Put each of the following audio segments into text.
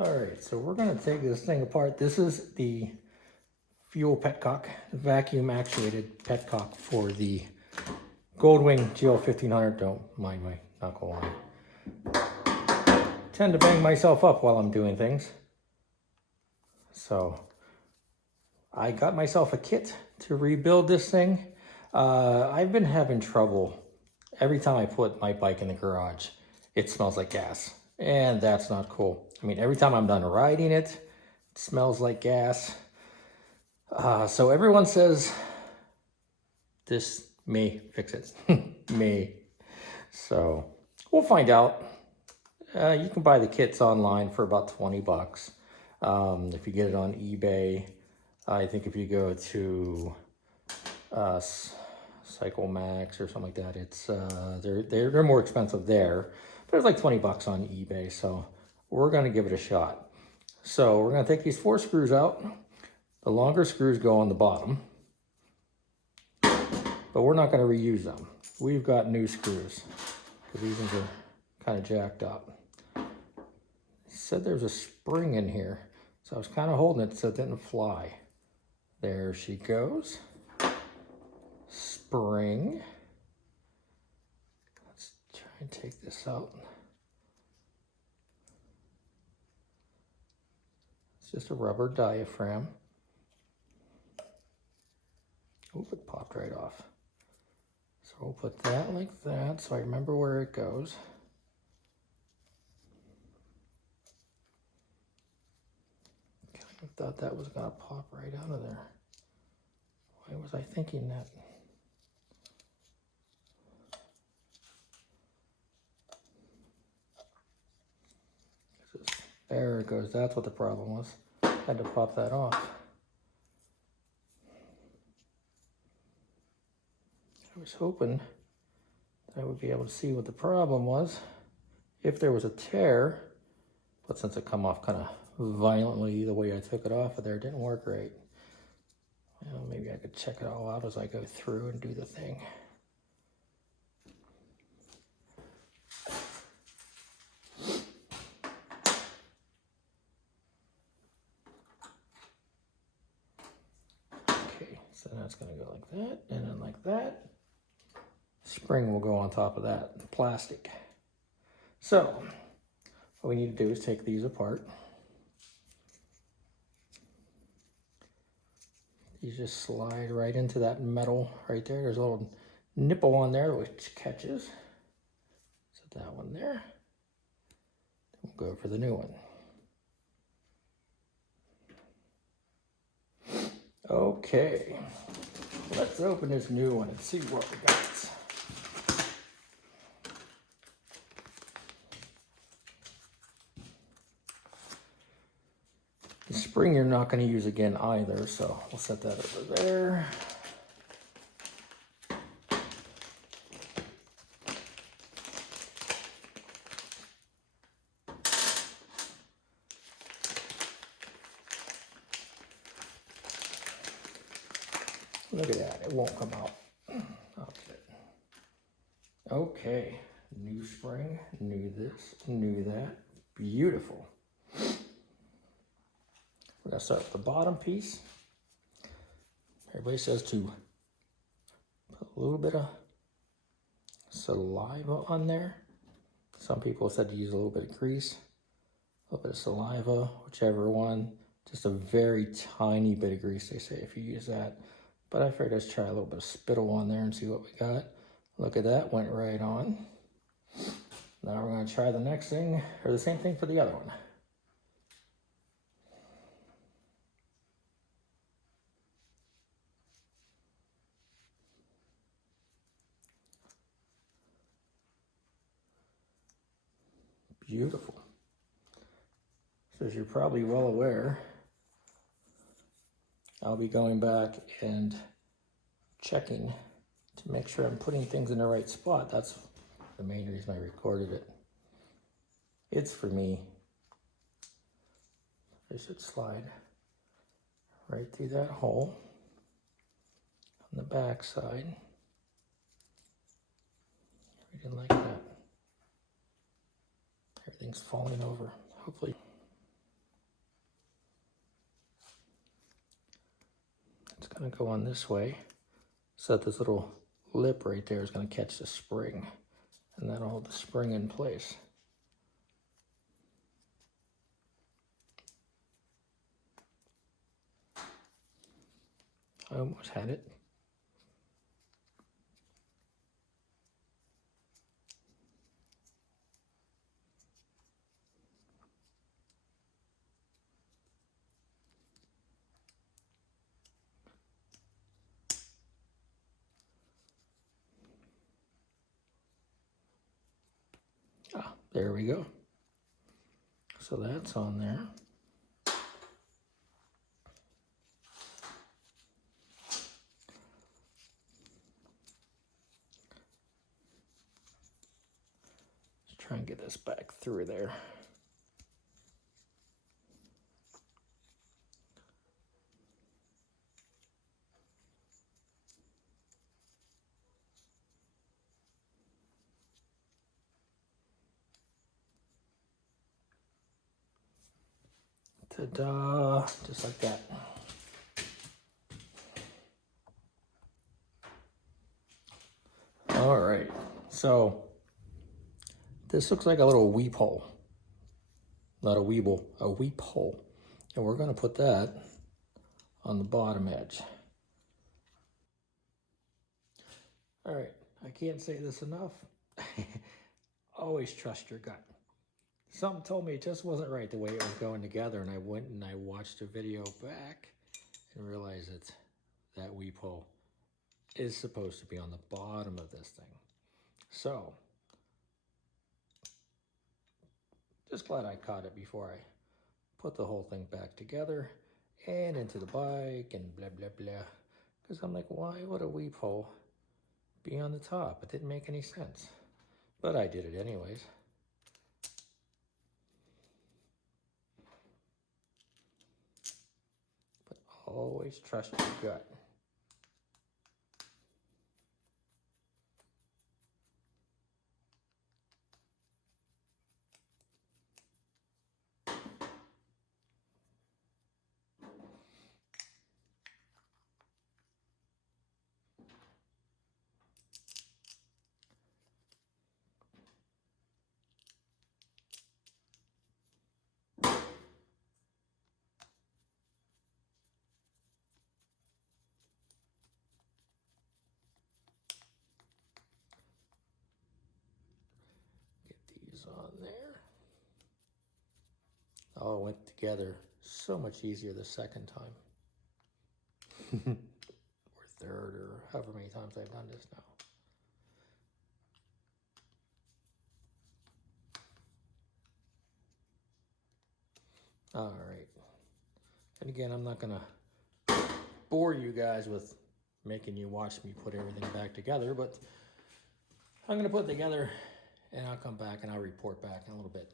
All right, so we're gonna take this thing apart. This is the fuel petcock, vacuum actuated petcock for the Goldwing GL1500. Don't mind my knuckle line. Tend to bang myself up while I'm doing things. So I got myself a kit to rebuild this thing. I've been having trouble every time I put my bike in the garage. It smells like gas, and that's not cool. I mean, every time I'm done riding it, it smells like gas. So everyone says this may fix it. May. So we'll find out. You can buy the kits online for about 20 bucks. If you get it on eBay, I think if you go to Cycle Max or something like that, it's they're more expensive there, but it's like 20 bucks on eBay. So we're gonna give it a shot. So we're gonna take these 4 screws out. The longer screws go on the bottom, but we're not gonna reuse them. We've got new screws because these ones are kind of jacked up. It said there's a spring in here, so I was kind of holding it so it didn't fly. There she goes. Spring. Let's try and take this out. It's just a rubber diaphragm. Oh, it popped right off. So we'll put that like that so I remember where it goes. I thought that was gonna pop right out of there. Why was I thinking that? There it goes. That's what the problem was. Had to pop that off. I was hoping that I would be able to see what the problem was if there was a tear, but since it come off kind of violently the way I took it off of there, it didn't work right. Well, maybe I could check it all out as I go through and do the thing. Okay, so that's gonna go like that, and then like that. Spring will go on top of that, the plastic. So, what we need to do is take these apart. These just slide right into that metal right there. There's a little nipple on there which catches. Set that one there. We'll go for the new one. Okay, let's open this new one and see what we got. The spring you're not going to use again either, so we'll set that over there. Look at that, it won't come out. Okay, new spring, new this, new that. Beautiful. We're gonna start with the bottom piece. Everybody says to put a little bit of saliva on there. Some people said to use a little bit of grease, a little bit of saliva, whichever one. Just a very tiny bit of grease, they say, if you use that. But I figured let's try a little bit of spittle on there and see what we got. Look at that, went right on. Now we're gonna try the next thing, or the same thing for the other one. Beautiful. So as you're probably well aware, I'll be going back and checking to make sure I'm putting things in the right spot. That's the main reason I recorded it. It's for me. I should slide right through that hole on the back side. We didn't like that. Everything's falling over. Hopefully. it's going to go on this way so that this little lip right there is going to catch the spring, and that'll hold the spring in place. I almost had it. Ah, there we go. So that's on there. Let's try and get this back through there. Ta-da! Just like that. All right, so this looks like a little weep hole. Not a weeble, a weep hole. And we're gonna put that on the bottom edge. All right, I can't say this enough. Always trust your gut. Something told me it just wasn't right the way it was going together, and I went and I watched a video back and realized that weep hole is supposed to be on the bottom of this thing. So, just glad I caught it before I put the whole thing back together and into the bike and blah, blah, blah. Because I'm like, why would a weep hole be on the top? It didn't make any sense. But I did it anyways. But always trust your gut. On there. Oh, it went together so much easier the second time. Or third, or however many times I've done this now. All right. And again, I'm not gonna bore you guys with making you watch me put everything back together, but I'm gonna put it together and I'll come back and I'll report back in a little bit.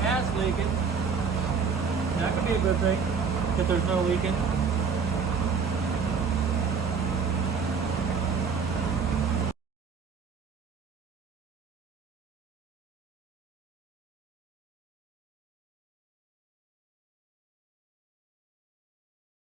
Gas leaking. That could be a good thing. if there's no leaking.